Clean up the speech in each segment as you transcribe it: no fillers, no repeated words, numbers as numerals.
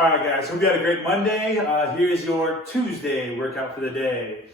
All right, guys, hope you had a great Monday. Here's your Tuesday workout for the day.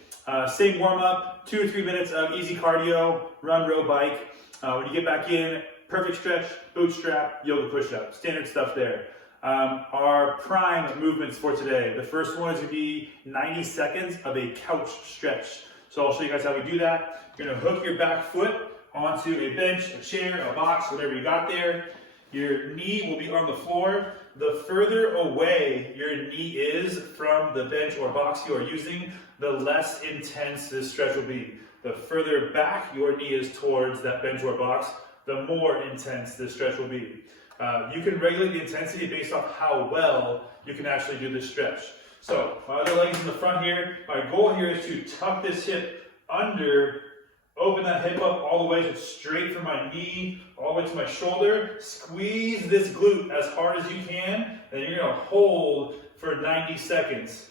Same warm-up, 2 or 3 minutes of easy cardio, run, row, bike. When you get back in, perfect stretch, bootstrap, yoga push-up, standard stuff there. Our prime movements for today. The first one is going to be 90 seconds of a couch stretch. So I'll show you guys how we do that. You're going to hook your back foot onto a bench, a chair, a box, whatever you got there. Your knee will be on the floor. The further away your knee is from the bench or box you are using, the less intense this stretch will be. The further back your knee is towards that bench or box, the more intense this stretch will be. You can regulate the intensity based off how well you can actually do this stretch. So my other leg is in the front here. My goal here is to tuck this hip under, open that hip up all the way straight from my knee, all the way to my shoulder. Squeeze this glute as hard as you can, and you're gonna hold for 90 seconds.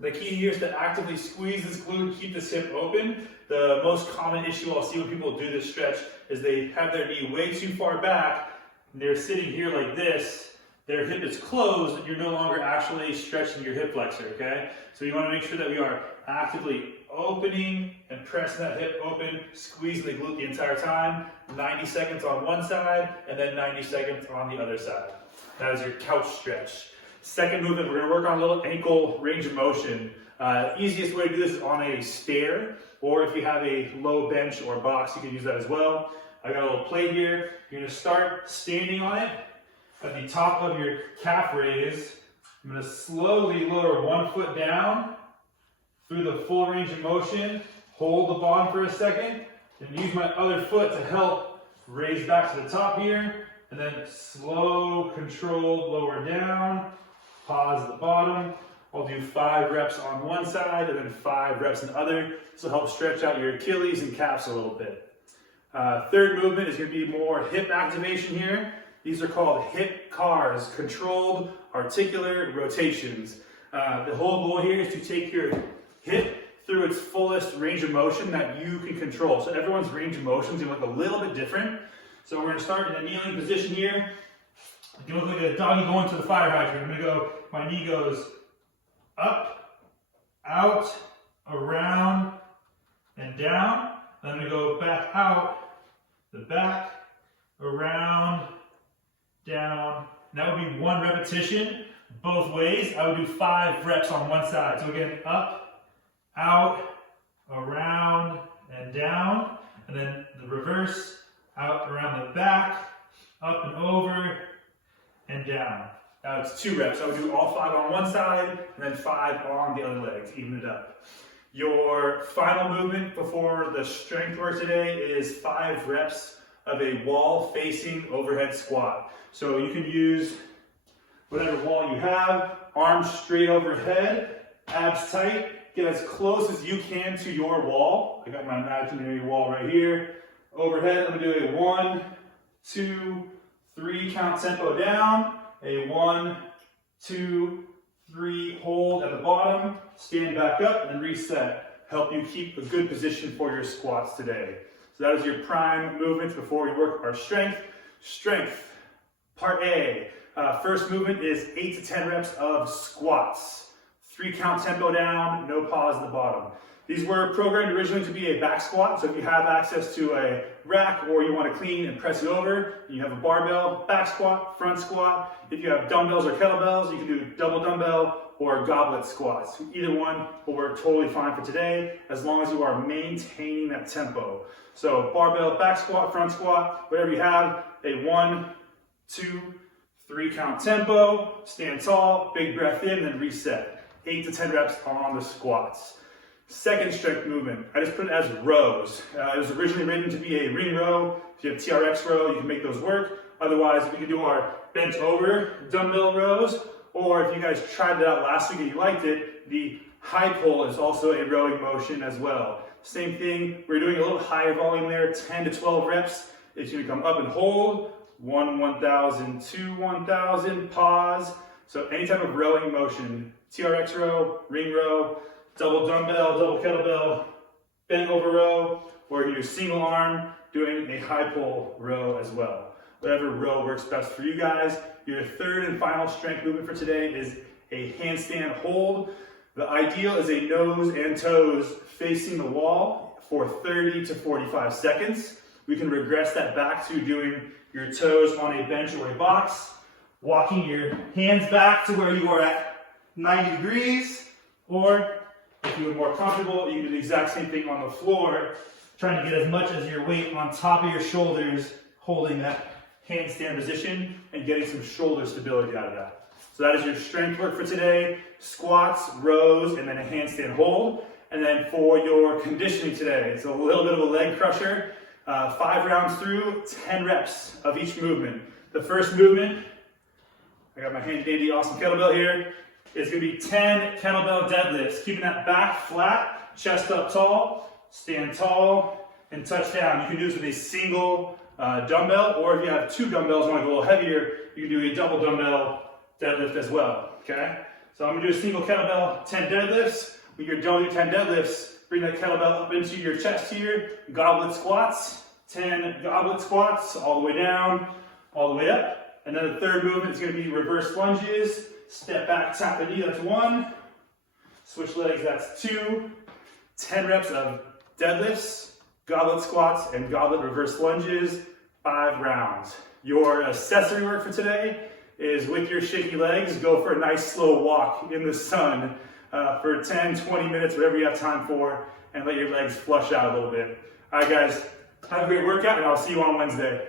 The key here is to actively squeeze this glute, keep this hip open. The most common issue I'll see when people do this stretch is they have their knee way too far back, and they're sitting here like this. Their hip is closed, and you're no longer actually stretching your hip flexor, okay? So you wanna make sure that we are actively opening and pressing that hip open, squeezing the glute the entire time. 90 seconds on one side, and then 90 seconds on the other side. That is your couch stretch. Second movement, we're gonna work on a little ankle range of motion. Easiest way to do this is on a stair, or if you have a low bench or box, you can use that as well. I got a little plate here. You're gonna start standing on it at the top of your calf raise. I'm gonna slowly lower one foot down through the full range of motion, hold the bottom for a second, and use my other foot to help raise back to the top here, and then slow, controlled, lower down, pause at the bottom. I'll do 5 reps on one side and then 5 reps on the other. This will help stretch out your Achilles and calves a little bit. Third movement is going to be more hip activation here. These are called hip cars, controlled articular rotations. The whole goal here is to take your hip through its fullest range of motion that you can control. So everyone's range of motion is going to look a little bit different. So we're going to start in a kneeling position here. You look like a doggy going to the fire hydrant. I'm going to go, my knee goes up, out, around, and down. I'm going to go back out, the back, around, down. And that would be 1 repetition both ways. I would do 5 reps on one side. So again, up, out, around, and down. And then the reverse, out, around the back, up and over, and down. Now it's 2 reps. I would do all 5 on one side, and then 5 on the other leg to even it up. Your final movement before the strength work today is 5 reps of a wall-facing overhead squat. So you can use whatever wall you have, arms straight overhead, abs tight, get as close as you can to your wall. I got my imaginary wall right here. Overhead, I'm gonna do a 1, 2, 3 count tempo down, a 1, 2, 3 hold at the bottom, stand back up and then reset. Help you keep a good position for your squats today. So that is your prime movements before we work our strength. Strength, part A. First movement is 8 to 10 reps of squats. 3 count tempo down, no pause at the bottom. These were programmed originally to be a back squat, so if you have access to a rack or you want to clean and press it over, you have a barbell, back squat, front squat. If you have dumbbells or kettlebells, you can do double dumbbell or goblet squats. Either one will work totally fine for today, as long as you are maintaining that tempo. So barbell, back squat, front squat, whatever you have, a 1, 2, 3 count tempo, stand tall, big breath in, then reset. 8 to 10 reps on the squats. Second strength movement, I just put it as rows. It was originally written to be a ring row. If you have TRX row, you can make those work. Otherwise, we can do our bent over dumbbell rows, or if you guys tried it out last week and you liked it, the high pull is also a rowing motion as well. Same thing, we're doing a little higher volume there, 10 to 12 reps. It's gonna come up and hold, 1, 1,000, 2, 1,000, pause. So any type of rowing motion, TRX row, ring row, double dumbbell, double kettlebell, bent over row, or you do single arm, doing a high pull row as well. whatever row works best for you guys. Your third and final strength movement for today is a handstand hold. The ideal is a nose and toes facing the wall for 30 to 45 seconds. We can regress that back to doing your toes on a bench or a box, walking your hands back to where you are at 90 degrees, or if you are more comfortable, you can do the exact same thing on the floor, trying to get as much as your weight on top of your shoulders, holding that handstand position and getting some shoulder stability out of that. So that is your strength work for today: squats, rows, and then a handstand hold. And then for your conditioning today, it's a little bit of a leg crusher. 5 rounds through, 10 reps of each movement. The first movement, I got my handy dandy awesome kettlebell here. It's going to be 10 kettlebell deadlifts, keeping that back flat, chest up tall, stand tall, and touch down. You can do this with a single dumbbell, or if you have 2 dumbbells and want to go a little heavier, you can do a double dumbbell deadlift as well, okay? So I'm going to do a single kettlebell, 10 deadlifts. When you're done with your 10 deadlifts, bring that kettlebell up into your chest here, goblet squats, 10 goblet squats, all the way down, all the way up. And then the third movement is going to be reverse lunges. Step back, tap the knee, that's 1. Switch legs, that's 2. 10 reps of deadlifts, goblet squats, and goblet reverse lunges, 5 rounds. Your accessory work for today is with your shaky legs, go for a nice slow walk in the sun for 10, 20 minutes, whatever you have time for, and let your legs flush out a little bit. All right, guys, have a great workout, and I'll see you on Wednesday.